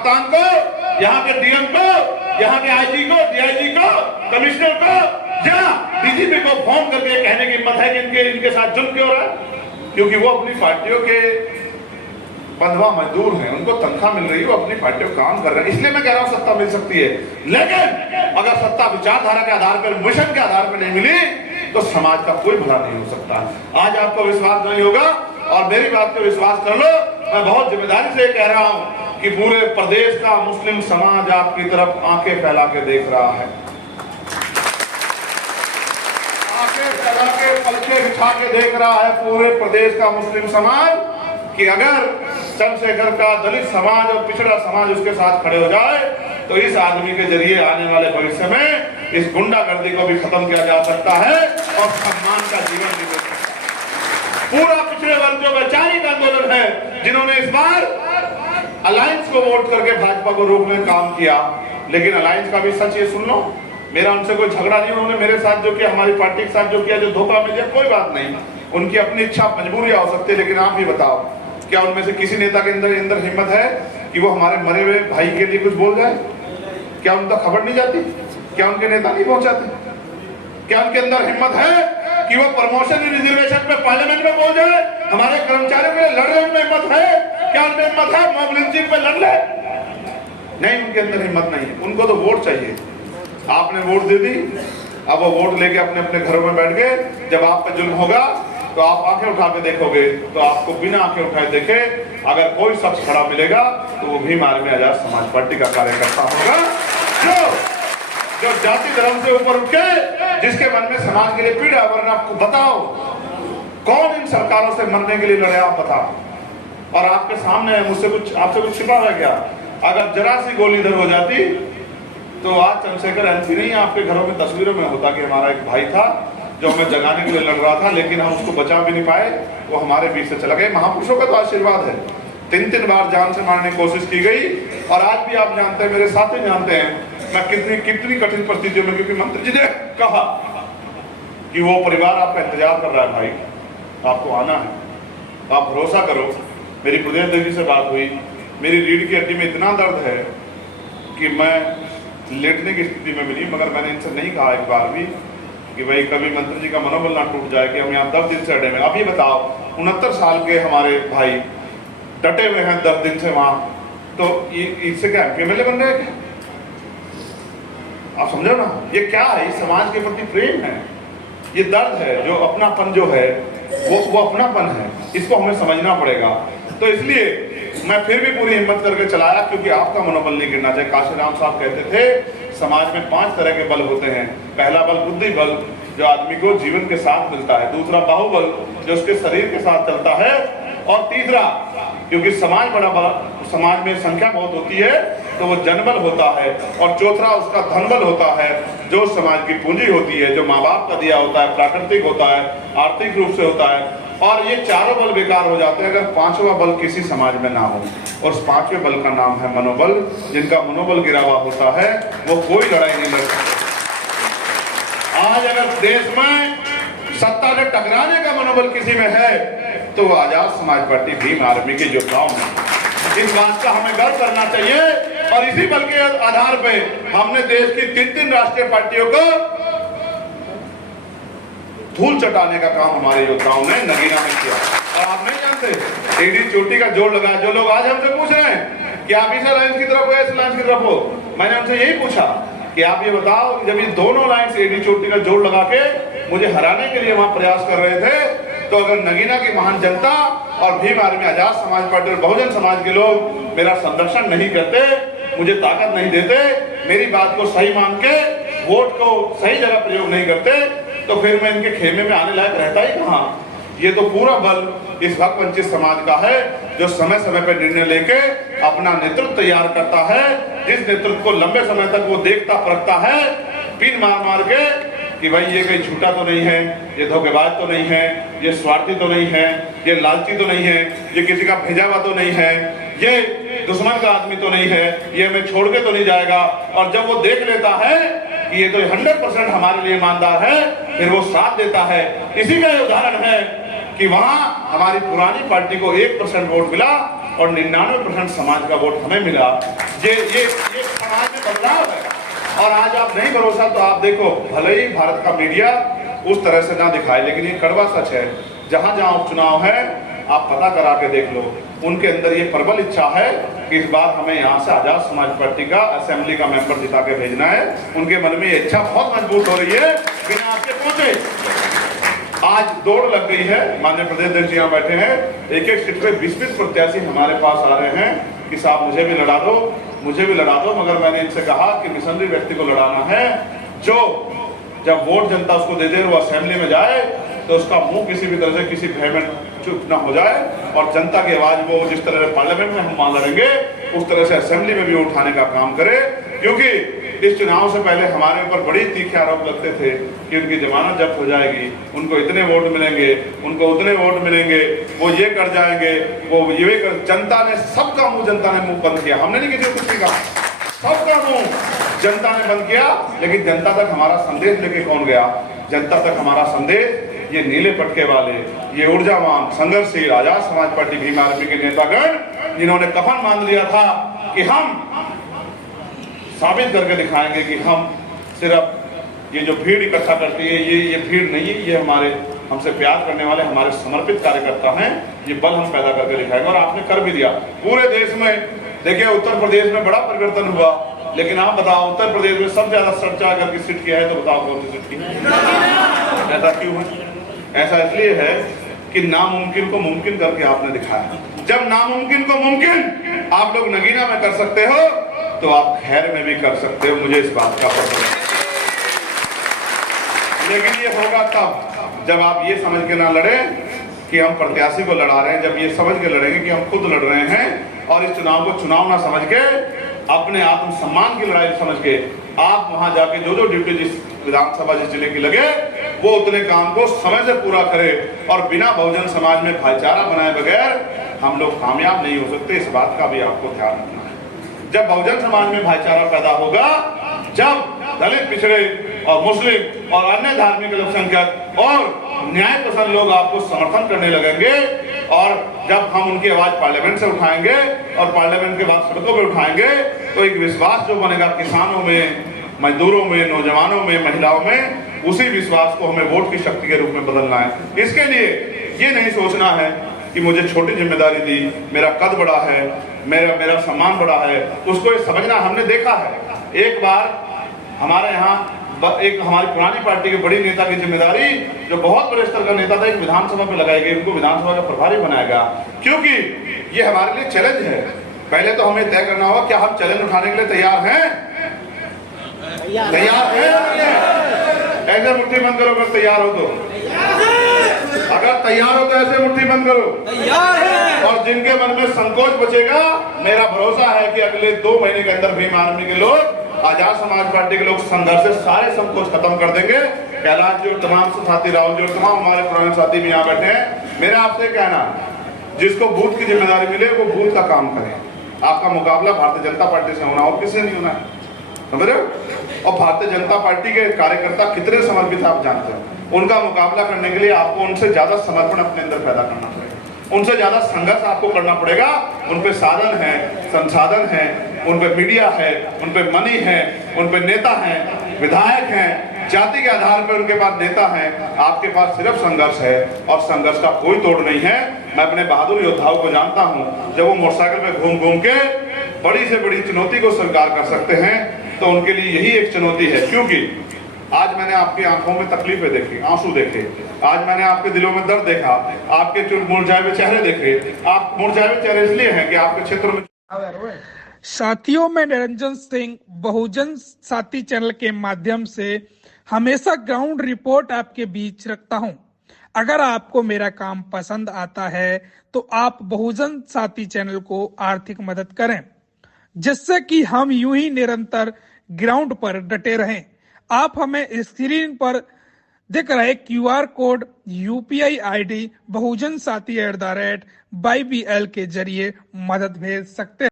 कप्तान को, यहाँ के डीएम को, यहाँ के आईजी को, डीआईजी को, कमिश्नर को या डीजीपी को फोन करके कहने की हिम्मत है कि इनके साथ जुल्म क्यों हो रहा है? क्योंकि वो अपनी पार्टियों के बंधुआ मजदूर हैं, उनको तनख्वाह मिल रही है, वो अपनी पार्टियों का काम कर रहे हैं। इसलिए मैं कह रहा हूं सत्ता मिल सकती है, लेकिन अगर सत्ता विचारधारा के आधार पर, मिशन के आधार पर नहीं मिली तो समाज का कोई भला नहीं हो सकता। आज आपको विश्वास नहीं होगा और मेरी बात को विश्वास कर लो, मैं बहुत जिम्मेदारी से कह रहा हूं कि पूरे प्रदेश का मुस्लिम समाज आपकी तरफ आंखें फैला के देख रहा है, आंखें फैला के पलके बिछा के देख रहा है पूरे प्रदेश का मुस्लिम समाज कि अगर चंद्रशेखर का दलित समाज और पिछड़ा समाज उसके साथ खड़े हो जाए तो इस आदमी के जरिए आने वाले भविष्य में इस गुंडागर्दी को भी खत्म किया जा सकता है और सम्मान का जीवन भी मिल सकता है। पूरा पिछड़े वर्ग जो वैचारिक आंदोलन है, जिन्होंने इस बार अलायंस को वोट करके भाजपा को रोकने का काम किया, लेकिन अलायंस का भी सच ये सुन लो, मेरा उनसे कोई झगड़ा नहीं, उन्होंने मेरे साथ जो किया, हमारी पार्टी के साथ जो किया, जो धोखा में दिया, कोई बात नहीं, उनकी अपनी इच्छा मजबूरियां हो सकती है। लेकिन आप ही बताओ, क्या उनमें से किसी नेता के अंदर हिम्मत है कि वो हमारे मरे हुए भाई के लिए कुछ बोल जाए? क्या उनका खबर नहीं जाती? क्या उनके नेता नहीं पहुंचाते? क्या उनके अंदर हिम्मत है कि वो प्रमोशन रिजर्वेशन पे पार्लियामेंट में बोल जाए? हमारे कर्मचारियों के लिए लड़ने में हिम्मत है? क्या उनमें हिम्मत है मॉब लिंचिंग पे लड़ ले? नहीं, उनके अंदर हिम्मत नहीं है। उनको तो वोट चाहिए। आपने वोट दे दी, अब वो वोट लेके अपने अपने घरों में बैठ गए। जब आप पे जुल्म होगा तो आप आंखें उठा के देखोगे तो आपको बिना आंखें उठाए देखे अगर कोई शख्स खड़ा मिलेगा तो वो भीम आर्मी आजाद समाज पार्टी का कार्यकर्ता होगा, जो जाति धर्म से ऊपर उठ के, जिसके मन में समाज के लिए पीड़ा। वरना आपको बताओ कौन इन सरकारों से मरने के लिए लड़े, आप बताओ। और आपके सामने है, मुझसे कुछ, आपसे कुछ छिपा रह गया? अगर जरा सी गोली इधर हो जाती तो आज चंद्रशेखर एमपी नहीं, आपके घरों में तस्वीरों में होता कि हमारा एक भाई था जो हमें जगाने के लिए लड़ रहा था, लेकिन हम उसको बचा भी नहीं पाए, वो हमारे बीच से चला गया। महापुरुषों का तो आशीर्वाद है। 3-3 बार जान से मारने की कोशिश की गई और आज भी आप जानते हैं, मेरे साथी जानते हैं मैं कितनी कठिन परिस्थितियों में, क्योंकि मंत्री जी ने कहा कि वो परिवार आपका इंतजार कर रहा है, भाई आपको आना है, आप भरोसा करो। मेरी प्रदेश अध्यक्ष से बात हुई, मेरी रीढ़ की हड्डी में इतना दर्द है कि मैं लेटने की स्थिति में मिली, मगर मैंने इनसे नहीं कहा एक बार भी कि भाई कभी मंत्री जी का मनोबल ना टूट जाए कि हम यहाँ 10 दिन से अड़े में। अब ये बताओ, 69 साल के हमारे भाई डटे हुए हैं 10 दिन से वहां, तो इससे क्या एमएलए बन रहे हैं? आप समझो ना, ये क्या है? इस समाज के प्रति प्रेम है, ये दर्द है, जो अपनापन जो है वो अपनापन है, इसको हमें समझना पड़ेगा। तो इसलिए मैं फिर भी पूरी हिम्मत करके चलाया, क्योंकि आपका मनोबल नहीं गिरना चाहिए। काशीराम साहब कहते थे समाज में 5 तरह के बल होते हैं। पहला बल बुद्धि बल, जो आदमी को जीवन के साथ मिलता है। दूसरा बाहुबल, जो उसके शरीर के साथ चलता है। और तीसरा, क्योंकि समाज बड़ा बड़ा, समाज में संख्या बहुत होती है तो वो जनबल होता है। और चौथा उसका धनबल होता है, जो समाज की पूंजी होती है, जो माँ बाप का दिया होता है, प्राकृतिक होता है, आर्थिक रूप से होता है। और ये चारों बल बेकार हो जाते हैं अगर 5वां बल किसी समाज में ना हो। और उस 5वें बल का नाम है मनोबल। जिनका मनोबल गिरा हुआ होता है वो कोई लड़ाई नहीं लड़ सकता। आज अगर देश में सत्ता से टकराने का मनोबल किसी में है तो वो आजाद समाज पार्टी भीम आर्मी के योद्धाओं में। इस बात का हमें गर्व करना चाहिए और इसी बल के आधार पे हमने देश की 3 राष्ट्रीय पार्टियों को धूल चटाने का काम हमारे योद्धाओं ने नगीना में किया। और आप नहीं जानते, एडी चोटी का जोड़ लगा। जो लोग आज हमसे पूछ रहे हैं कि आप इस अलायंस की तरफ हो या इस अलायंस की तरफ हो, मैंने उनसे यही पूछा कि आप ये बताओ, जब ये दोनों अलायंस एडी चोटी का जोड़ लगा के मुझे हराने के लिए वहां प्रयास कर रहे थे, तो अगर नगीना की महान जनता और भीम आर्मी आजाद समाज पार्टी और बहुजन समाज के लोग मेरा संरक्षण नहीं करते, मुझे ताकत नहीं देते, मेरी बात को सही मान के वोट को सही जगह प्रयोग नहीं करते, तो फिर मैं इनके खेमे में आने लायक रहता ही कहाँ। ये तो पूरा बल इस हक वंचित समाज का है, जो समय समय पर निर्णय लेके अपना नेतृत्व तैयार करता है। जिस नेतृत्व को लंबे समय तक वो देखता परखता है, पिन मार मार के कि भाई ये कहीं झूठा तो नहीं है, ये धोखेबाज तो नहीं है, ये स्वार्थी तो नहीं है, ये लालची तो नहीं है, ये किसी का भेजा हुआ तो नहीं है, ये दुश्मन का आदमी तो नहीं है, ये हमें छोड़ के तो नहीं जाएगा। और जब वो देख लेता है कि ये तो 100% हमारे लिए ईमानदार है, फिर वो साथ देता है। इसी का उदाहरण है कि वहां हमारी पुरानी पार्टी को 1% वोट मिला और 99% समाज का वोट हमें मिला। ये समाज में बदलाव है। और आज आप नहीं भरोसा तो आप देखो, भले ही भारत का मीडिया उस तरह से ना दिखाए, लेकिन ये कड़वा सच है। जहां जहां उपचुनाव है आप पता करा के देख लो, उनके अंदर ये प्रबल इच्छा है कि इस बार हमें यहाँ से आजाद समाज पार्टी का असेंबली का मेंबर जिता के भेजना है। उनके मन में ये इच्छा बहुत मजबूत हो रही है बिना आपके पहुंचे। आज दौड़ लग गई है, माननीय प्रदेश अध्यक्ष यहाँ बैठे हैं, एक एक सीट पे 20-20 प्रत्याशी हमारे पास आ रहे हैं कि साहब मुझे भी लड़ा दो, मुझे भी लड़ा दो। मगर मैंने इनसे कहा कि मिशनरी व्यक्ति को लड़ाना है जो जब वोट जनता उसको दे दे वो असेंबली में जाए तो उसका मुंह किसी भी तरह से किसी भय में चुप ना हो जाए, और जनता की आवाज वो जिस तरह से पार्लियामेंट में हम मान लड़ेंगे उस तरह से असेंबली में भी उठाने का काम करे। क्योंकि इस चुनाव से पहले हमारे ऊपर बड़ी तीखे आरोप लगते थे कि उनकी जमानत जब्त हो जाएगी, उनको इतने वोट मिलेंगे, उनको उतने वोट मिलेंगे, वो ये कर जाएंगे, वो ये कर। जनता ने सबका मुंह, जनता ने मुंह बंद किया। हमने नहीं किसी को कुछ कहा, सबका मुंह जनता ने बंद किया। लेकिन जनता तक हमारा संदेश लेके कौन गया? जनता तक हमारा संदेश ये नीले पटके वाले, ये ऊर्जावान, संघर्षशील आजाद समाज पार्टी भीम आर्मी के नेतागण जिन्होंने कफन मान लिया था कि हम साबित करके दिखाएंगे कि हम सिर्फ ये जो भीड़ इकट्ठा करती है ये भीड़ नहीं है, ये हमारे हमसे प्यार करने वाले हमारे समर्पित कार्यकर्ता हैं। ये बल हम पैदा करके दिखाएंगे और आपने कर भी दिया। पूरे देश में देखिए, उत्तर प्रदेश में बड़ा परिवर्तन हुआ, लेकिन आप बताओ उत्तर प्रदेश में सबसे ज्यादा चर्चा अगर किस सीट की है तो बताओ कौन सी सीट की है? ऐसा क्यों है? ऐसा इसलिए है कि नामुमकिन को मुमकिन करके आपने दिखाया। जब नामुमकिन को मुमकिन आप लोग नगीना में कर सकते हो तो आप खैर में भी कर सकते हो, मुझे इस बात का पता है। लेकिन ये होगा तब जब आप ये समझ के ना लड़े कि हम प्रत्याशी को लड़ा रहे हैं, जब ये समझ के लड़ेंगे कि हम खुद लड़ रहे हैं और इस चुनाव को चुनाव ना समझ के अपने आत्मसम्मान की लड़ाई समझ के आप वहां जाके जो ड्यूटी जिस विधानसभा जिस जिले की लगे वो उतने काम को समय से पूरा करे। और बिना बहुजन समाज में भाईचारा बनाए बगैर हम लोग कामयाब नहीं हो सकते, इस बात का भी आपको ध्यान रखना है। जब बहुजन समाज में भाईचारा पैदा होगा, जब दलित, पिछड़े और मुस्लिम और अन्य धार्मिक अल्पसंख्यक और न्याय पसंद लोग आपको समर्थन करने लगेंगे, और जब हम उनकी आवाज पार्लियामेंट से उठाएंगे और पार्लियामेंट के बाद सड़कों पे उठाएंगे तो एक विश्वास जो बनेगा किसानों में, मजदूरों में, नौजवानों में, महिलाओं में, उसी विश्वास को हमें वोट की शक्ति के रूप में बदलना है। इसके लिए ये नहीं सोचना है कि मुझे छोटी जिम्मेदारी दी, मेरा कद बड़ा है, मेरा सम्मान बड़ा है, उसको ये समझना। हमने देखा है एक बार हमारे यहाँ एक हमारी पुरानी पार्टी के बड़ी नेता की जिम्मेदारी, जो बहुत बड़े स्तर का नेता था, एक विधानसभा पे लगाई गई, उनको विधानसभा का प्रभारी बनाया गया। क्योंकि ये हमारे लिए चैलेंज है। पहले तो हमें तय करना होगा क्या हम चैलेंज उठाने के लिए तैयार हैं? तैयार हैं? ऐसे मुट्ठी बंद करो अगर तैयार हो तो। अगर तैयार हो तो ऐसे मुट्ठी बंद करो। तैयार है। और जिनके मन में संकोच बचेगा, मेरा भरोसा है कि अगले 2 महीने के अंदर भीम आर्मी के लोग, आजाद समाज पार्टी के लोग संघर्ष से सारे संकोच खत्म कर देंगे। कैलाश जी और तमाम साथी, राहुल जी और तमाम हमारे पुराने साथी भी यहाँ बैठे हैं। मेरा आपसे कहना, जिसको बूथ की जिम्मेदारी मिले वो बूथ का काम करे। आपका मुकाबला भारतीय जनता पार्टी से होना और किससे नहीं होना है, समझ रहे हो? और भारतीय जनता पार्टी के कार्यकर्ता कितने समर्पित आप जानते हैं। उनका मुकाबला करने के लिए आपको उनसे ज्यादा समर्पण अपने अंदर पैदा करना पड़ेगा, उनसे ज्यादा संघर्ष आपको करना पड़ेगा। उन पे साधन है, संसाधन है, उन पे मीडिया है, उन पे मनी है, उन पे नेता हैं, विधायक हैं, जाति के आधार पर उनके पास नेता हैं। आपके पास सिर्फ संघर्ष है और संघर्ष का कोई तोड़ नहीं है। मैं अपने बहादुर योद्धाओं को जानता हूं, जब वो मोटरसाइकिल में घूम घूम के बड़ी से बड़ी चुनौती को स्वीकार कर सकते हैं तो उनके लिए यही एक चुनौती है। क्योंकि आज मैंने आपकी आंखों में तकलीफें देखी, आंसू देखे, आज मैंने आपके दिलों में दर्द देखा, आपके मुरझाए हुए चेहरे देखे। आप मुरझाए हुए चेहरे इसलिए हैं कि आपके क्षेत्र में। साथियों, मैं निरंजन सिंह बहुजन साथी चैनल के माध्यम से हमेशा ग्राउंड रिपोर्ट आपके बीच रखता हूं। अगर आपको मेरा काम पसंद आता है तो आप बहुजन साथी चैनल को आर्थिक मदद करें, जिससे कि हम यूं ही निरंतर ग्राउंड पर डटे रहें। आप हमें स्क्रीन पर दिख रहे QR कोड, UPI ID बहुजन साथी @YBL के जरिए मदद भेज सकते हैं।